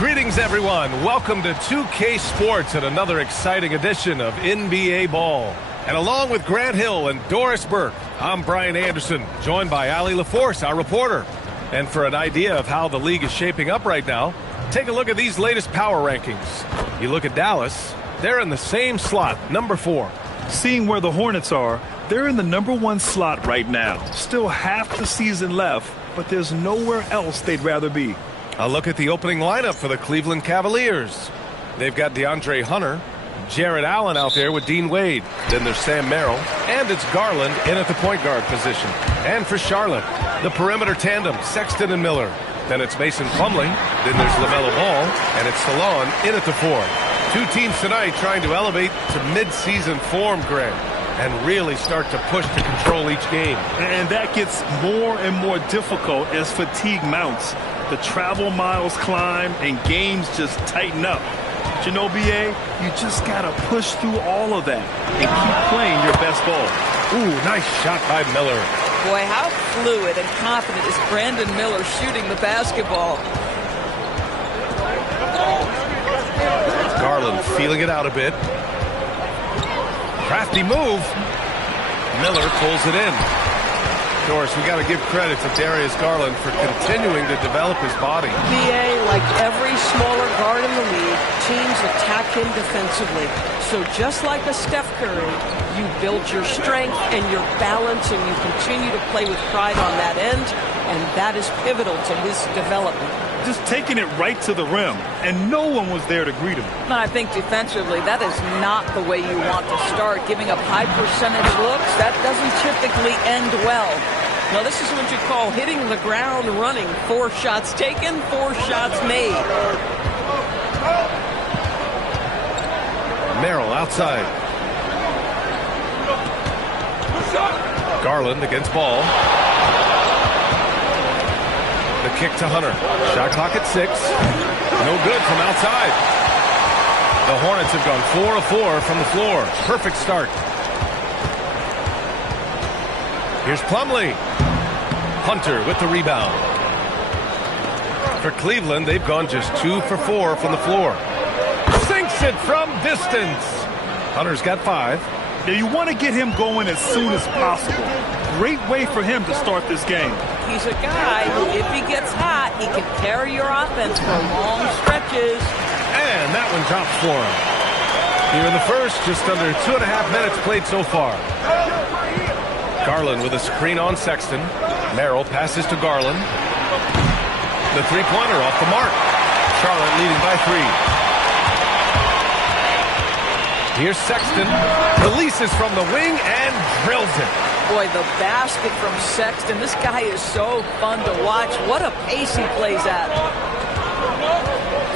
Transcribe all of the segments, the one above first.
Greetings, everyone. Welcome to 2K Sports and another exciting edition of NBA Ball. And along with Grant Hill and Doris Burke, I'm Brian Anderson, joined by Ali LaForce, our reporter. And for an idea of how the league is shaping up right now, take a look at these latest power rankings. You look at Dallas, they're in the same slot, number 4. Seeing where the Hornets are, they're in the number 1 slot right now. Still half the season left, but there's nowhere else they'd rather be. A look at the opening lineup for the Cleveland Cavaliers. They've got DeAndre Hunter, Jared Allen out there with Dean Wade. Then there's Sam Merrill, and it's Garland in at the point guard position. And for Charlotte, the perimeter tandem, Sexton and Miller. Then it's Mason Plumlee. Then there's LaMelo Ball, and it's Salon in at the 4. Two teams tonight trying to elevate to mid-season form, Greg, and really start to push to control each game. And that gets more and more difficult as fatigue mounts. The travel miles climb and games just tighten up. But you know, BA, you just got to push through all of that and keep playing your best ball. Ooh, nice shot by Miller. Boy, how fluid and confident is Brandon Miller shooting the basketball. Garland feeling it out a bit. Crafty move. Miller pulls it in. Doris, we got to give credit to Darius Garland for continuing to develop his body. BA, like every smaller guard in the league, teams attack him defensively. So just like a Steph Curry, you build your strength and your balance, and you continue to play with pride on that end, and that is pivotal to his development. Just taking it right to the rim, and no one was there to greet him. And I think defensively, that is not the way you want to start. Giving up high percentage looks, that doesn't typically end well. Now, this is what you call hitting the ground running. 4 shots taken, 4 shots made. Merrill outside. Garland against Ball. The kick to Hunter. Shot clock at 6. No good from outside. The Hornets have gone 4 of 4 from the floor. Perfect start. Here's Plumlee. Hunter with the rebound. For Cleveland, they've gone just 2 for 4 from the floor. Sinks it from distance. Hunter's got 5. Now, you want to get him going as soon as possible. Great way for him to start this game. He's a guy who, if he gets hot, he can carry your offense for long stretches. And that one drops for him. Here in the first, just under 2.5 minutes played so far. Garland with a screen on Sexton. Merrill passes to Garland. The three-pointer off the mark. Charlotte leading by 3. Here's Sexton. Releases from the wing and drills it. Boy, the basket from Sexton. This guy is so fun to watch. What a pace he plays at.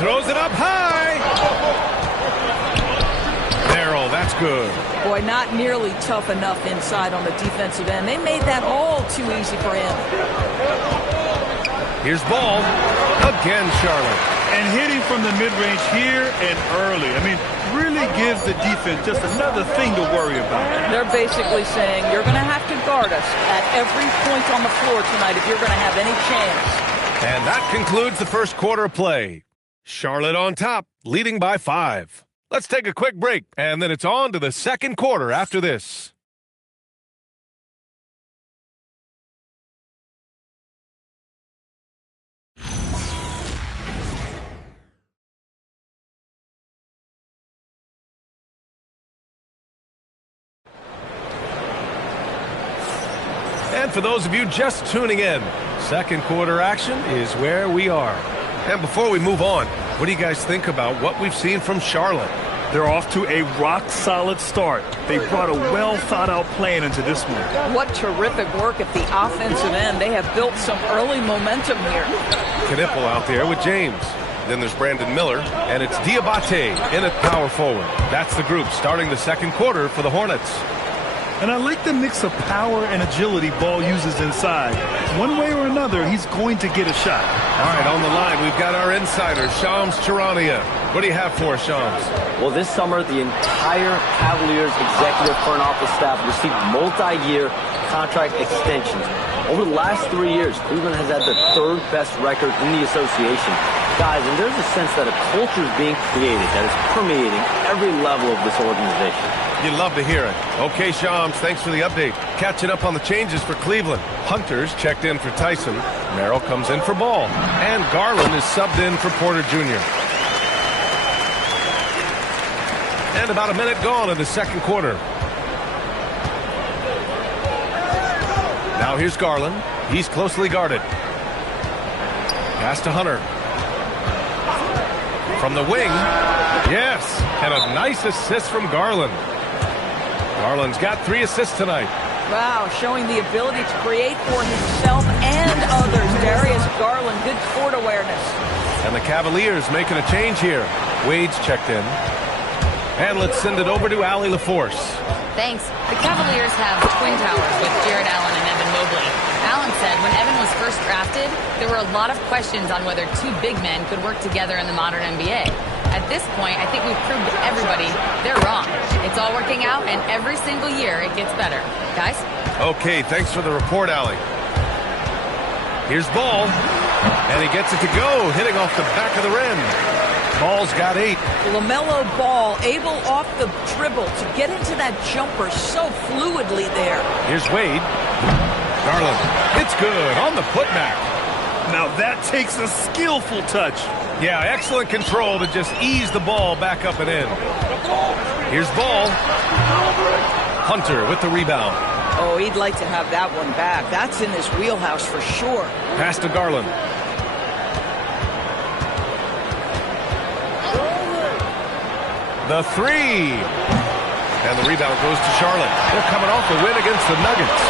Throws it up high. Merrill, that's good. Boy, not nearly tough enough inside on the defensive end. They made that all too easy for him. Here's Ball. Again, Charlotte. And hitting from the mid-range here and early. I mean, really gives the defense just another thing to worry about. They're basically saying you're going to have to guard us at every point on the floor tonight if you're going to have any chance. And that concludes the first quarter of play. Charlotte on top, leading by 5. Let's take a quick break, and then it's on to the second quarter after this. And for those of you just tuning in, second quarter action is where we are. And before we move on, what do you guys think about what we've seen from Charlotte? They're off to a rock-solid start. They brought a well-thought-out plan into this one. What terrific work at the offensive end. They have built some early momentum here. Knipple out there with James. Then there's Brandon Miller, and it's Diabate in at power forward. That's the group starting the second quarter for the Hornets. And I like the mix of power and agility Ball uses inside. One way or another, he's going to get a shot. All right, on the line, we've got our insider, Shams Charania. What do you have for us, Shams? Well, this summer, the entire Cavaliers executive front office staff received multi-year contract extensions. Over the last 3 years, Cleveland has had the third best record in the association. Guys, and there's a sense that a culture is being created that is permeating every level of this organization. You'd love to hear it. Okay, Shams, thanks for the update. Catching up on the changes for Cleveland. Hunter's checked in for Tyson. Merrill comes in for Ball. And Garland is subbed in for Porter Jr. And about a minute gone in the second quarter. Now here's Garland. He's closely guarded. Pass to Hunter. From the wing. Yes. And a nice assist from Garland. Garland's got 3 assists tonight. Wow, showing the ability to create for himself and others. Darius Garland, good court awareness. And the Cavaliers making a change here. Wade's checked in. And let's send it over to Allie LaForce. Thanks. The Cavaliers have twin towers with Jared Allen and Evan Mobley. Allen said when Evan was first drafted, there were a lot of questions on whether 2 big men could work together in the modern NBA. At this point, I think we've proved to everybody they're wrong. It's all working out, and every single year it gets better. Guys? Okay, thanks for the report, Allie. Here's Ball. And he gets it to go, hitting off the back of the rim. Ball's got 8. LaMelo Ball able off the dribble to get into that jumper so fluidly there. Here's Wade. Garland. It's good on the putback. Now that takes a skillful touch. Yeah, excellent control to just ease the ball back up and in. Here's Ball. Hunter with the rebound. Oh, he'd like to have that one back. That's in his wheelhouse for sure. Pass to Garland. The 3. And the rebound goes to Charlotte. They're coming off a win against the Nuggets.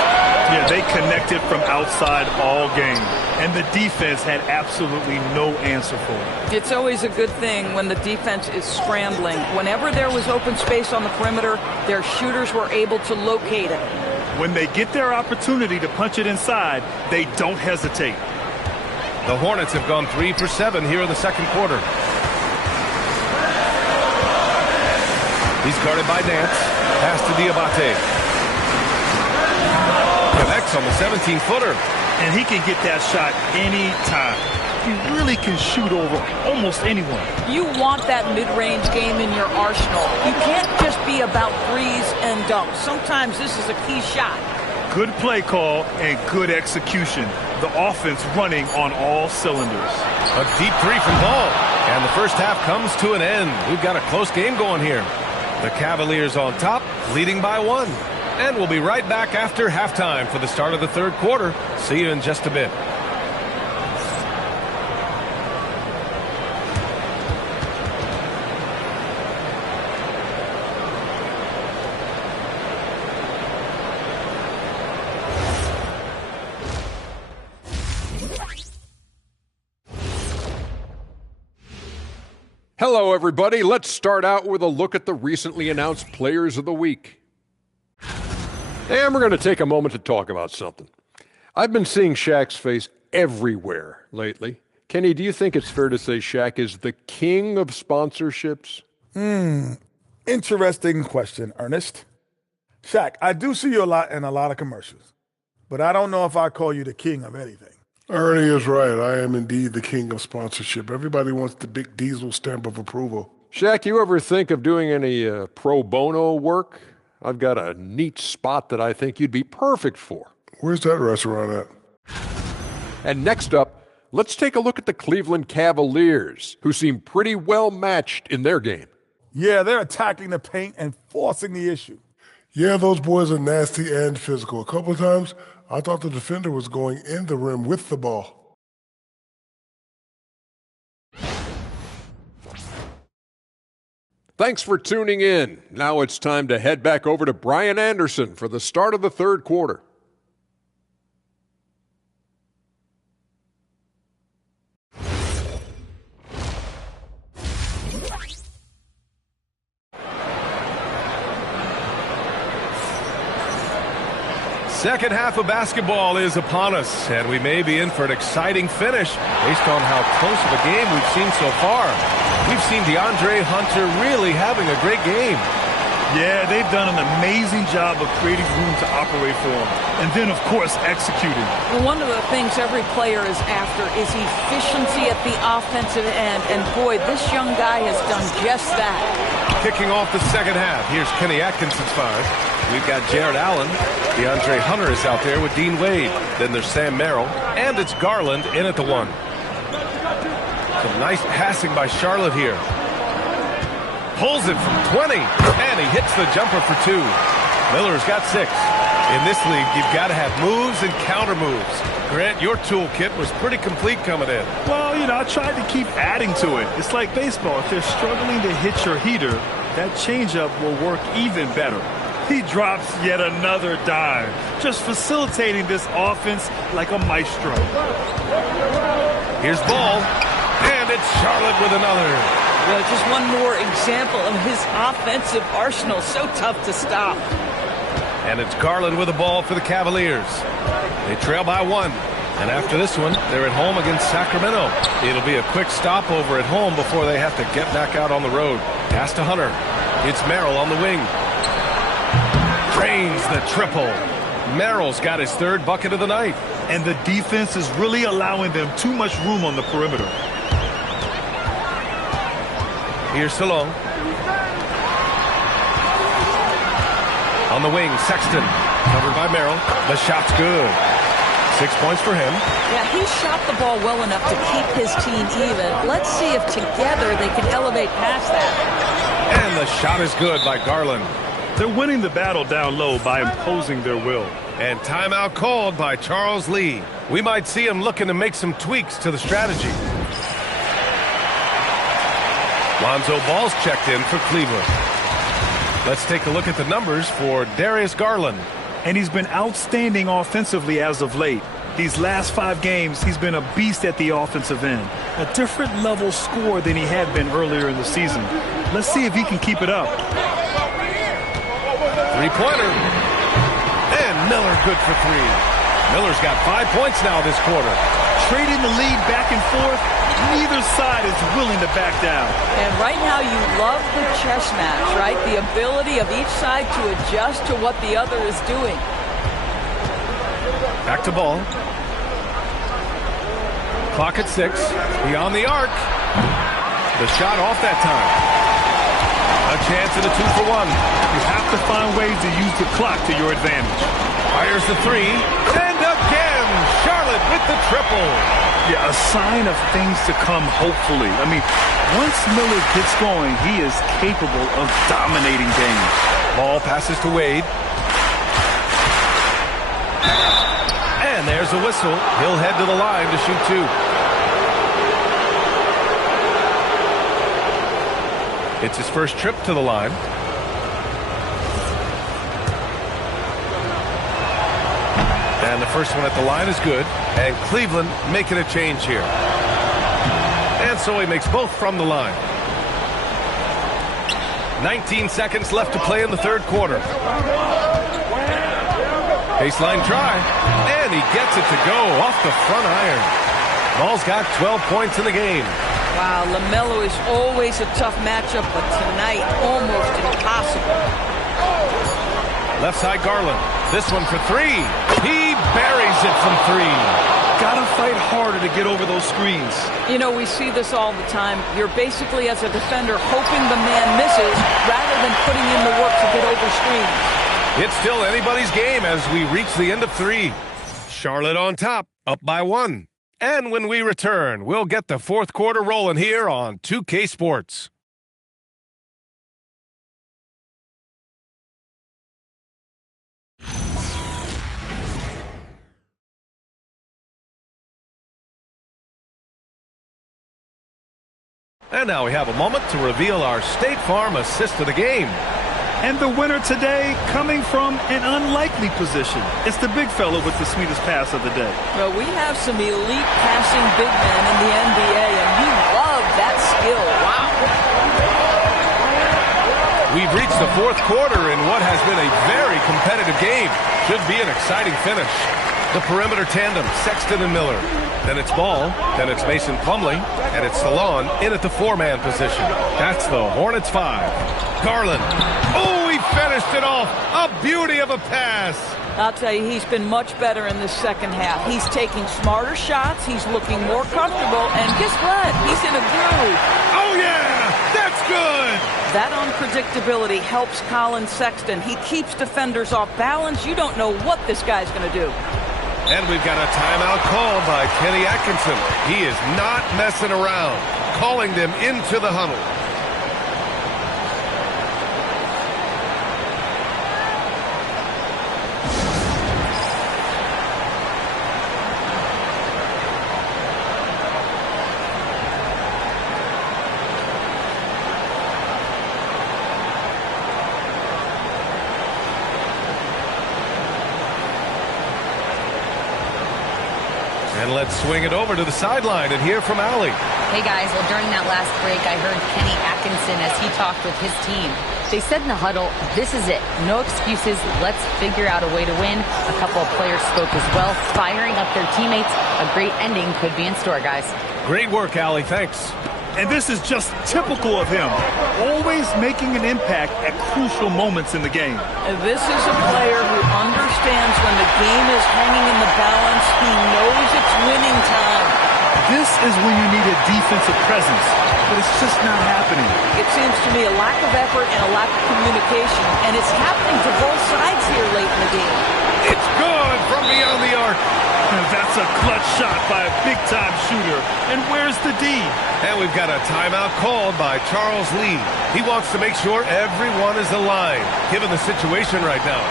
Yeah, they connected from outside all game. And the defense had absolutely no answer for it. It's always a good thing when the defense is scrambling. Whenever there was open space on the perimeter, their shooters were able to locate it. When they get their opportunity to punch it inside, they don't hesitate. The Hornets have gone 3 for 7 here in the second quarter. He's guarded by Nance. Pass to Diabate. Connects on the 17-footer. And he can get that shot anytime. He really can shoot over almost anyone. You want that mid-range game in your arsenal. You can't just be about threes and dunks. Sometimes this is a key shot. Good play call and good execution. The offense running on all cylinders. A deep 3 from Ball. And the first half comes to an end. We've got a close game going here. The Cavaliers on top, leading by 1. And we'll be right back after halftime for the start of the third quarter. See you in just a bit. Hello, everybody. Let's start out with a look at the recently announced Players of the Week. And we're going to take a moment to talk about something. I've been seeing Shaq's face everywhere lately. Kenny, do you think it's fair to say Shaq is the king of sponsorships? Interesting question, Ernest. Shaq, I do see you a lot in a lot of commercials, but I don't know if I call you the king of anything. Ernie is right. I am indeed the king of sponsorship. Everybody wants the big Diesel stamp of approval. Shaq, you ever think of doing any pro bono work? I've got a neat spot that I think you'd be perfect for. Where's that restaurant at? And next up, let's take a look at the Cleveland Cavaliers, who seem pretty well matched in their game. Yeah, they're attacking the paint and forcing the issue. Yeah, those boys are nasty and physical. A couple of times, I thought the defender was going in the rim with the ball. Thanks for tuning in. Now it's time to head back over to Brian Anderson for the start of the third quarter. Second half of basketball is upon us, and we may be in for an exciting finish based on how close of a game we've seen so far. We've seen DeAndre Hunter really having a great game. Yeah, they've done an amazing job of creating room to operate for him. And then, of course, executing. Well, one of the things every player is after is efficiency at the offensive end. And, boy, this young guy has done just that. Kicking off the second half. Here's Kenny Atkinson's five. We've got Jared Allen. DeAndre Hunter is out there with Dean Wade. Then there's Sam Merrill. And it's Garland in at the one. Some nice passing by Charlotte here. Pulls it from 20, and he hits the jumper for two. Miller's got 6. In this league, you've got to have moves and counter moves. Grant, your toolkit was pretty complete coming in. Well, I tried to keep adding to it. It's like baseball. If they're struggling to hit your heater, that changeup will work even better. He drops yet another dime, just facilitating this offense like a maestro. Here's Ball, and it's Charlotte with another. Well, just one more example of his offensive arsenal. So tough to stop. And it's Garland with the ball for the Cavaliers. They trail by 1. And after this one, they're at home against Sacramento. It'll be a quick stopover at home before they have to get back out on the road. Pass to Hunter. It's Merrill on the wing. Drains the triple. Merrill's got his 3rd bucket of the night. And the defense is really allowing them too much room on the perimeter. Here's Salone. On the wing, Sexton. Covered by Merrill. The shot's good. 6 points for him. Yeah, he shot the ball well enough to keep his team even. Let's see if together they can elevate past that. And the shot is good by Garland. They're winning the battle down low by imposing their will. And timeout called by Charles Lee. We might see him looking to make some tweaks to the strategy. Lonzo Ball's checked in for Cleveland. Let's take a look at the numbers for Darius Garland. And he's been outstanding offensively as of late. These last 5 games, he's been a beast at the offensive end. A different level score than he had been earlier in the season. Let's see if he can keep it up. Three-pointer. And Miller good for 3. Miller's got 5 points now this quarter. Trading the lead back and forth, neither side is willing to back down. And right now you love the chess match, right? The ability of each side to adjust to what the other is doing. Back to Ball. Clock at 6. Beyond the arc. The shot off that time. A chance at a 2-for-1. You have to find ways to use the clock to your advantage. Fires the 3. And again, Charlotte with the triple. Yeah, a sign of things to come, hopefully. I mean, once Miller gets going, he is capable of dominating games. Ball passes to Wade. And there's a whistle. He'll head to the line to shoot 2. It's his first trip to the line. And the first one at the line is good. And Cleveland making a change here. And so he makes both from the line. 19 seconds left to play in the 3rd quarter. Baseline try. And he gets it to go off the front iron. Ball's got 12 points in the game. Wow, LaMelo is always a tough matchup, but tonight almost impossible. Left side Garland. This one for 3. He buries it from 3. Gotta fight harder to get over those screens. We see this all the time. You're basically, as a defender, hoping the man misses rather than putting in the work to get over screens. It's still anybody's game as we reach the end of 3. Charlotte on top, up by 1. And when we return, we'll get the 4th quarter rolling here on 2K Sports. And now we have a moment to reveal our State Farm assist of the game. And the winner today coming from an unlikely position. It's the big fella with the sweetest pass of the day. Well, we have some elite passing big men in the NBA, and you love that skill. Wow. We've reached the 4th quarter in what has been a very competitive game. Should be an exciting finish. The perimeter tandem, Sexton and Miller. Then it's Ball, then it's Mason Plumlee, and it's Salon in at the 4-man position. That's the Hornets 5. Garland. Oh, he finished it off. A beauty of a pass. I'll tell you, he's been much better in the second half. He's taking smarter shots. He's looking more comfortable. And guess what? He's in a groove. Oh, yeah! That's good! That unpredictability helps Colin Sexton. He keeps defenders off balance. You don't know what this guy's going to do. And we've got a timeout called by Kenny Atkinson. He is not messing around, calling them into the huddle. And let's swing it over to the sideline and hear from Allie. Hey guys, well during that last break I heard Kenny Atkinson as he talked with his team. They said in the huddle, this is it. No excuses. Let's figure out a way to win. A couple of players spoke as well, firing up their teammates. A great ending could be in store, guys. Great work, Allie. Thanks. And this is just typical of him. Always making an impact at crucial moments in the game. This is a player who understands when the game is hanging in the balance. He knows it's winning time. This is when you need a defensive presence, but it's just not happening. It seems to me a lack of effort and a lack of communication, and it's happening to both sides here late in the game. It's good from beyond the arc. And that's a clutch shot by a big-time shooter. And where's the D? And we've got a timeout called by Charles Lee. He wants to make sure everyone is aligned, given the situation right now.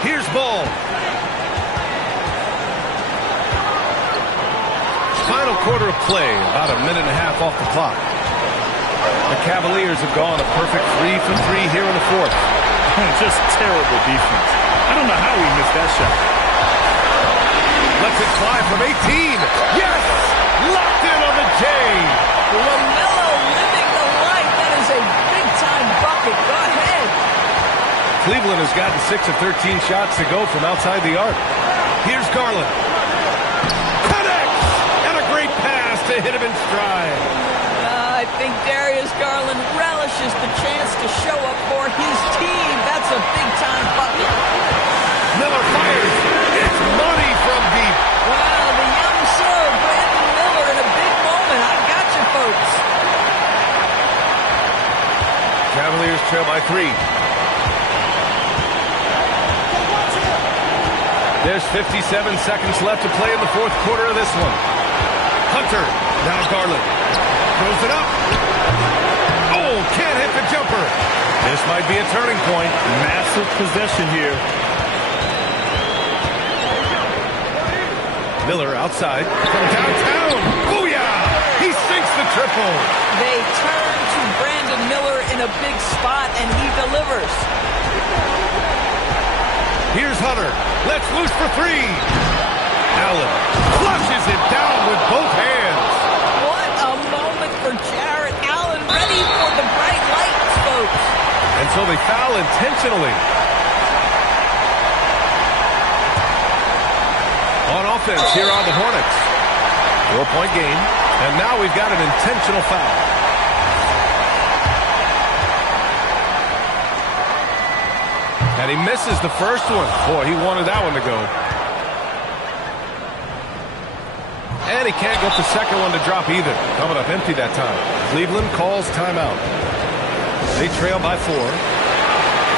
Here's ball. Final quarter of play, about a minute and a half off the clock. The Cavaliers have gone a perfect 3 for 3 here in the fourth. Just terrible defense. I don't know how we missed that shot. Lets it fly from 18. Yes! Locked in on the J. LaMelo living the life. That is a big-time bucket. Go ahead. Cleveland has gotten 6 of 13 shots to go from outside the arc. Here's Garland. Connects! And a great pass to hit him in stride. I think Darius Garland relishes the chance to show up for his team. That's a big-time bucket. Miller fires. It's money from deep. Wow, the young sir, Brandon Miller, in a big moment. I got you, folks. Cavaliers trail by 3. There's 57 seconds left to play in the fourth quarter of this one. Hunter, now Garland. Throws it up. Oh, can't hit the jumper. This might be a turning point. Massive possession here. Miller outside from downtown. Booyah! He sinks the triple. They turn to Brandon Miller in a big spot, and he delivers. Here's Hunter. Let's loose for 3. Allen flushes it down with both hands. What a moment for Jarrett Allen, ready for the bright lights, folks. And so they foul intentionally. On offense, here are the Hornets. 4-point game. And now we've got an intentional foul. And he misses the first one. Boy, he wanted that one to go. And he can't get the second one to drop either. Coming up empty that time. Cleveland calls timeout. They trail by 4.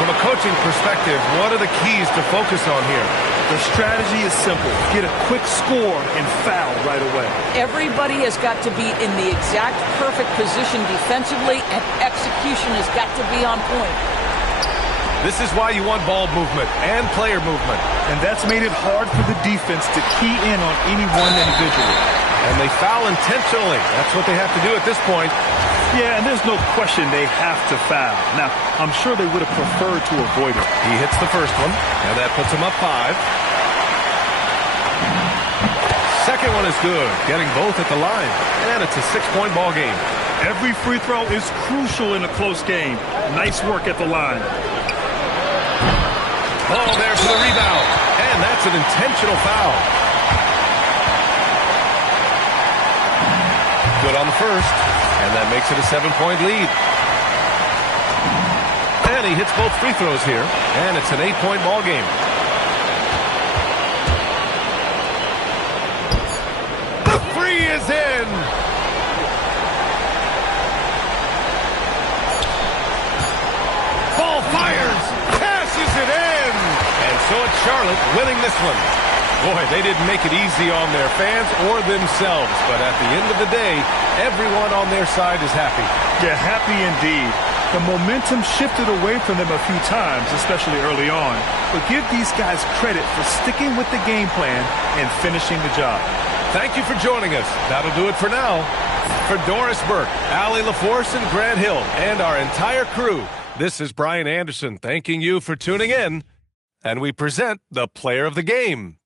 From a coaching perspective, what are the keys to focus on here? The strategy is simple. Get a quick score and foul right away. Everybody has got to be in the exact perfect position defensively, and execution has got to be on point. This is why you want ball movement and player movement. And that's made it hard for the defense to key in on any one individual. And they foul intentionally. That's what they have to do at this point. Yeah, and there's no question they have to foul. Now, I'm sure they would have preferred to avoid it. He hits the first one, and that puts him up 5. second one is good, getting both at the line. And it's a 6-point ball game. Every free throw is crucial in a close game. Nice work at the line. Oh, there for the rebound. And that's an intentional foul. Good on the first. And that makes it a 7-point lead. And he hits both free throws here. And it's an 8-point ball game. The three is in. Ball fires. Passes it in. And so it's Charlotte winning this one. Boy, they didn't make it easy on their fans or themselves. But at the end of the day, everyone on their side is happy. Yeah, happy indeed. The momentum shifted away from them a few times, especially early on. But give these guys credit for sticking with the game plan and finishing the job. Thank you for joining us. That'll do it for now. For Doris Burke, Allie LaForce, and Grant Hill, and our entire crew, this is Brian Anderson thanking you for tuning in. And we present the Player of the Game.